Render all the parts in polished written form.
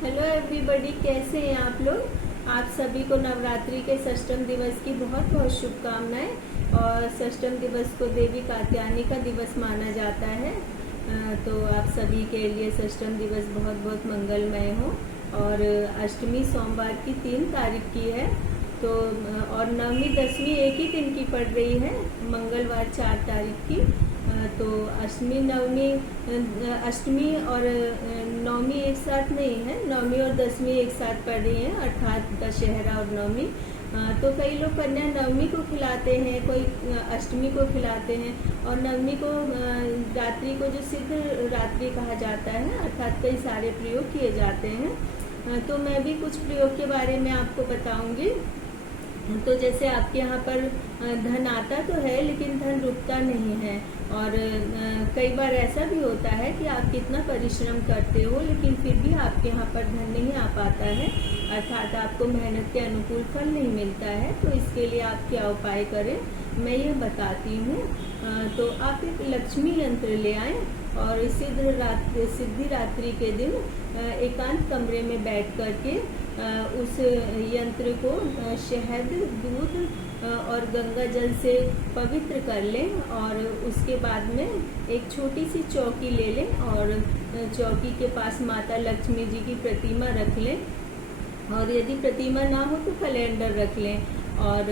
Hello everybody, कैसे हैं आप लोग। आप सभी को नवरात्रि के षष्ठम दिवस की बहुत बहुत शुभकामनाएं। और षष्ठम दिवस को देवी कात्यायनी का दिवस माना जाता है। तो आप सभी के लिए षष्ठम दिवस बहुत बहुत मंगलमय हो। और अष्टमी सोमवार की 3 तारीख की है। तो और नवमी दशमी एक ही दिन की पड़ रही है, मंगलवार 4 तारीख की। तो अष्टमी और नवमी एक साथ नहीं है, नवमी और दशमी एक साथ पड़ रही हैं, अर्थात दशहरा और नवमी। तो कई लोग कन्या नवमी को खिलाते हैं, कोई अष्टमी को खिलाते हैं, और नवमी को रात्रि को जो सिद्ध रात्रि कहा जाता है, अर्थात कई सारे प्रयोग किए जाते हैं। तो मैं भी कुछ प्रयोग के बारे में आपको बताऊंगी। तो जैसे आपके यहाँ पर धन आता तो है, लेकिन धन रुकता नहीं है। और कई बार ऐसा भी होता है कि आप कितना परिश्रम करते हो, लेकिन फिर भी आपके यहाँ पर धन नहीं आ पाता है, अर्थात आपको मेहनत के अनुकूल फल नहीं मिलता है। तो इसके लिए आप क्या उपाय करें, मैं ये बताती हूँ। तो आप एक लक्ष्मी यंत्र ले आएं और सिद्धि रात्रि के दिन एकांत कमरे में बैठ करके उस यंत्र को शहद, दूध और गंगा जल से पवित्र कर लें। और उसके बाद में एक छोटी सी चौकी ले लें और चौकी के पास माता लक्ष्मी जी की प्रतिमा रख लें। और यदि प्रतिमा ना हो तो कैलेंडर रख लें। और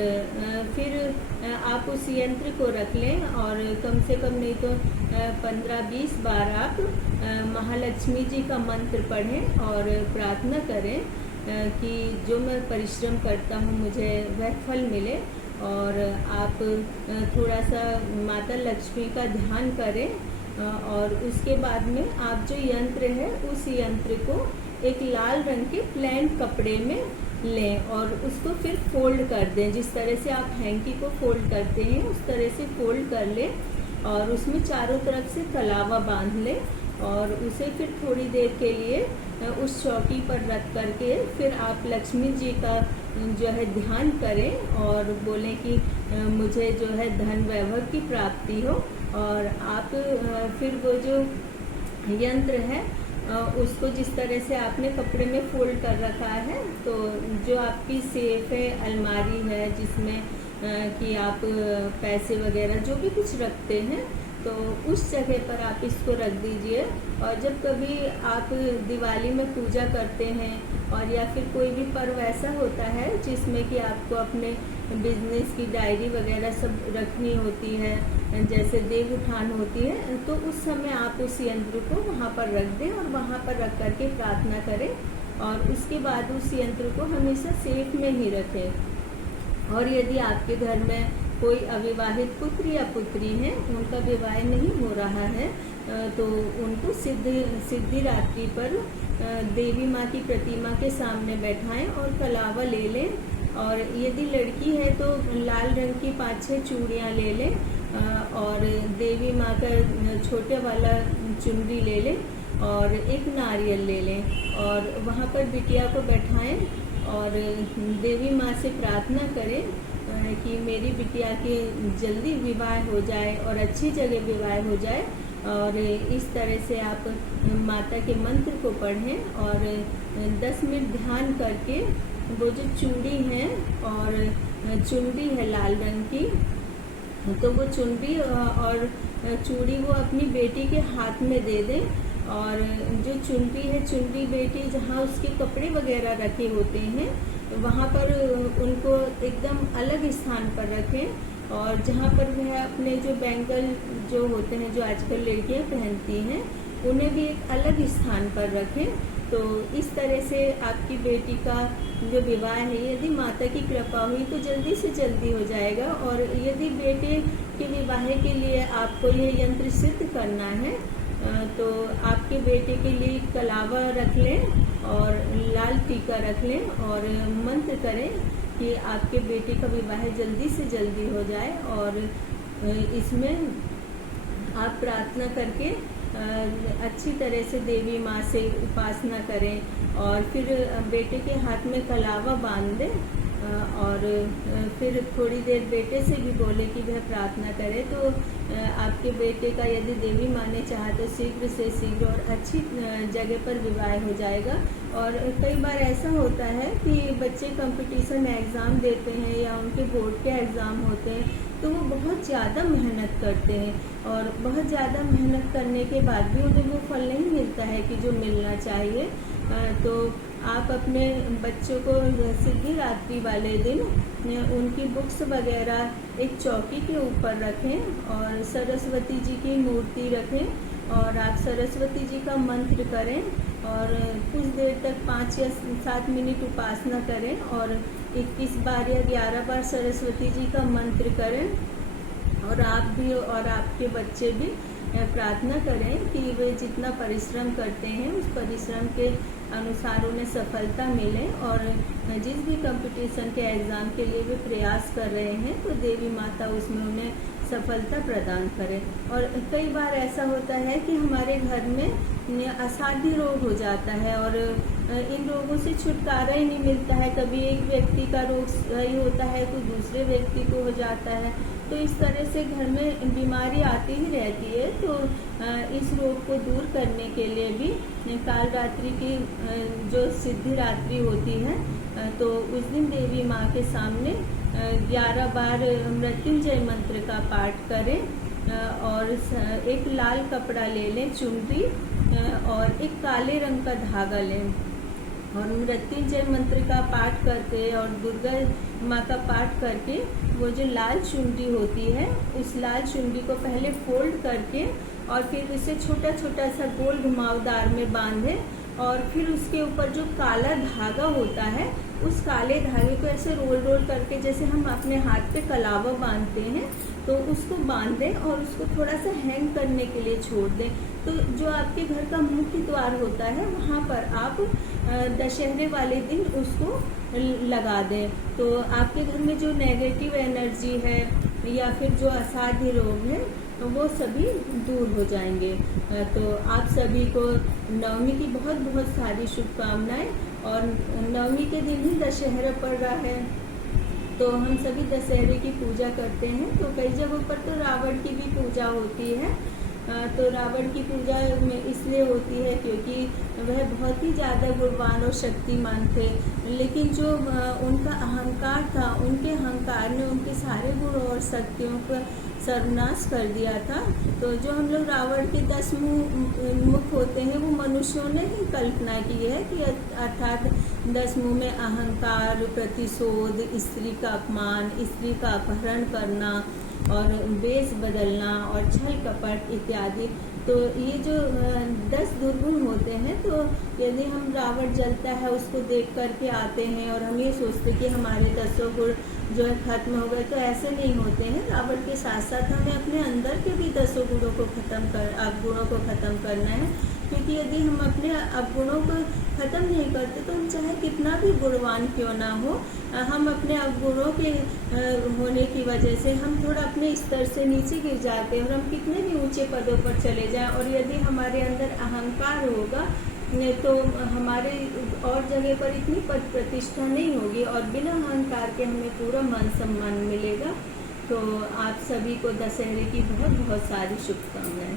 फिर आप उस यंत्र को रख लें और कम से कम नहीं तो 15-20 बार आप महालक्ष्मी जी का मंत्र पढ़ें और प्रार्थना करें कि जो मैं परिश्रम करता हूँ मुझे वह फल मिले। और आप थोड़ा सा माता लक्ष्मी का ध्यान करें। और उसके बाद में आप जो यंत्र है उस यंत्र को एक लाल रंग के प्लेन कपड़े में लें और उसको फिर फोल्ड कर दें। जिस तरह से आप हैंकी को फोल्ड करते हैं उस तरह से फोल्ड कर लें और उसमें चारों तरफ से कलावा बांध लें। और उसे फिर थोड़ी देर के लिए उस चौकी पर रख करके फिर आप लक्ष्मी जी का जो है ध्यान करें और बोलें कि मुझे जो है धन वैभव की प्राप्ति हो। और आप फिर वो जो यंत्र है उसको जिस तरह से आपने कपड़े में फोल्ड कर रखा है, तो जो आपकी सेफ है, अलमारी है जिसमें कि आप पैसे वगैरह जो भी कुछ रखते हैं, तो उस जगह पर आप इसको रख दीजिए। और जब कभी आप दिवाली में पूजा करते हैं और या फिर कोई भी पर्व ऐसा होता है जिसमें कि आपको अपने बिजनेस की डायरी वगैरह सब रखनी होती है, जैसे देव उठान होती है, तो उस समय आप उस यंत्र को वहाँ पर रख दें और वहाँ पर रख करके प्रार्थना करें। और उसके बाद उस यंत्र को हमेशा सेफ में ही रखें। और यदि आपके घर में कोई अविवाहित पुत्र या पुत्री हैं, उनका विवाह नहीं हो रहा है, तो उनको सिद्धि रात्रि पर देवी माँ की प्रतिमा के सामने बैठाएं और कलावा ले लें। और यदि लड़की है तो लाल रंग की 5-6 चूड़ियाँ ले लें और देवी माँ का छोटे वाला चुनरी ले लें और एक नारियल ले लें और वहाँ पर बिटिया को बैठाएं और देवी माँ से प्रार्थना करें कि मेरी बिटिया के जल्दी विवाह हो जाए और अच्छी जगह विवाह हो जाए। और इस तरह से आप माता के मंत्र को पढ़ें और 10 मिनट ध्यान करके वो जो चूड़ी है और चुनरी है लाल रंग की, तो वो चुनरी और चूड़ी वो अपनी बेटी के हाथ में दे दें। और जो चुनरी है, चुनरी बेटी जहाँ उसके कपड़े वगैरह रखे होते हैं वहाँ पर उनको एकदम अलग स्थान पर रखें। और जहाँ पर वह अपने जो बैंगल जो होते हैं जो आजकल लड़कियाँ पहनती हैं उन्हें भी एक अलग स्थान पर रखें। तो इस तरह से आपकी बेटी का जो विवाह है, यदि माता की कृपा हुई तो जल्दी से जल्दी हो जाएगा। और यदि बेटे के विवाह के लिए आपको ये यंत्र सिद्ध करना है तो आपके बेटे के लिए कलावा रख लें और लाल टीका रख लें और मंत्र करें कि आपके बेटे का विवाह जल्दी से जल्दी हो जाए। और इसमें आप प्रार्थना करके अच्छी तरह से देवी माँ से उपासना करें और फिर बेटे के हाथ में कलावा बांध दें और फिर थोड़ी देर बेटे से भी बोले कि वह प्रार्थना करे, तो आपके बेटे का यदि देवी माँ ने चाहा तो शीघ्र से शीघ्र और अच्छी जगह पर विवाह हो जाएगा। और कई बार ऐसा होता है कि बच्चे कंपटीशन एग्ज़ाम देते हैं या उनके बोर्ड के एग्ज़ाम होते हैं, तो वो बहुत ज़्यादा मेहनत करते हैं और बहुत ज़्यादा मेहनत करने के बाद भी उन्हें वो फल नहीं मिलता है कि जो मिलना चाहिए। तो आप अपने बच्चों को सिद्धि रात्रि वाले दिन उनकी बुक्स वगैरह एक चौकी के ऊपर रखें और सरस्वती जी की मूर्ति रखें और आप सरस्वती जी का मंत्र करें और कुछ देर तक 5 या 7 मिनट उपासना करें और 21 बार या 11 बार सरस्वती जी का मंत्र करें। और आप भी और आपके बच्चे भी प्रार्थना करें कि वे जितना परिश्रम करते हैं उस परिश्रम के अनुसार उन्हें सफलता मिले और जिस भी कंपटीशन के एग्ज़ाम के लिए वे प्रयास कर रहे हैं तो देवी माता उसमें उन्हें सफलता प्रदान करे। और कई बार ऐसा होता है कि हमारे घर में असाध्य रोग हो जाता है और इन रोगों से छुटकारा ही नहीं मिलता है। कभी एक व्यक्ति का रोग सही होता है तो दूसरे व्यक्ति को हो जाता है, तो इस तरह से घर में बीमारी आती ही रहती है। तो इस रोग को दूर करने के लिए भी काल रात्रि की जो सिद्धि रात्रि होती है तो उस दिन देवी माँ के सामने 11 बार मृत्युंजय मंत्र का पाठ करें और एक लाल कपड़ा ले लें, चुनरी और एक काले रंग का धागा लें और मृत्युंजय मंत्र का पाठ करके और दुर्गा माँ का पाठ करके वो जो लाल चुनरी होती है उस लाल चुनरी को पहले फोल्ड करके और फिर उसे छोटा छोटा सा गोल घुमावदार में बांधें और फिर उसके ऊपर जो काला धागा होता है उस काले धागे को ऐसे रोल रोल करके जैसे हम अपने हाथ पे कलावा बांधते हैं तो उसको बांध दें और उसको थोड़ा सा हैंग करने के लिए छोड़ दें। तो जो आपके घर का मुख्य द्वार होता है वहाँ पर आप दशहरे वाले दिन उसको लगा दें, तो आपके घर में जो नेगेटिव एनर्जी है या फिर जो असाध्य रोग है वो सभी दूर हो जाएंगे। तो आप सभी को नवमी की बहुत बहुत सारी शुभकामनाएं। और नवमी के दिन ही दशहरा पड़ रहा है तो हम सभी दशहरे की पूजा करते हैं। तो कई जगहों पर तो रावण की भी पूजा होती है। तो रावण की पूजा में इसलिए होती है क्योंकि वह बहुत ही ज़्यादा गुणवान और शक्तिमान थे, लेकिन जो उनका अहंकार था उनके अहंकार ने उनके सारे गुणों और शक्तियों को सर्वनाश कर दिया था। तो जो हम लोग रावण के 10 मुख होते हैं वो मनुष्यों ने ही कल्पना की है कि अर्थात 10 मुँह में अहंकार, प्रतिशोध, स्त्री का अपमान, स्त्री का अपहरण करना और वेश बदलना और छल कपट इत्यादि। तो ये जो 10 दुर्गुण होते हैं, तो यदि हम रावण जलता है उसको देख करके आते हैं और हम ये सोचते कि हमारे 10 गुण जो है खत्म हो गए, तो ऐसे नहीं होते हैं। रावण के साथ साथ हमें अपने अंदर के भी 10 गुणों को अवगुणों को ख़त्म करना है, क्योंकि यदि हम अपने अवगुणों को ख़त्म नहीं करते तो हम चाहे कितना भी गुणवान क्यों ना हो, हम अपने अवगुणों के होने की वजह से हम थोड़ा अपने स्तर से नीचे गिर जाते हैं और हम कितने भी ऊंचे पदों पर चले जाएं। और यदि हमारे अंदर अहंकार होगा तो हमारे और जगह पर इतनी पद प्रतिष्ठा नहीं होगी और बिना अहंकार के हमें पूरा मान सम्मान मिलेगा। तो आप सभी को दशहरे की बहुत बहुत सारी शुभकामनाएं।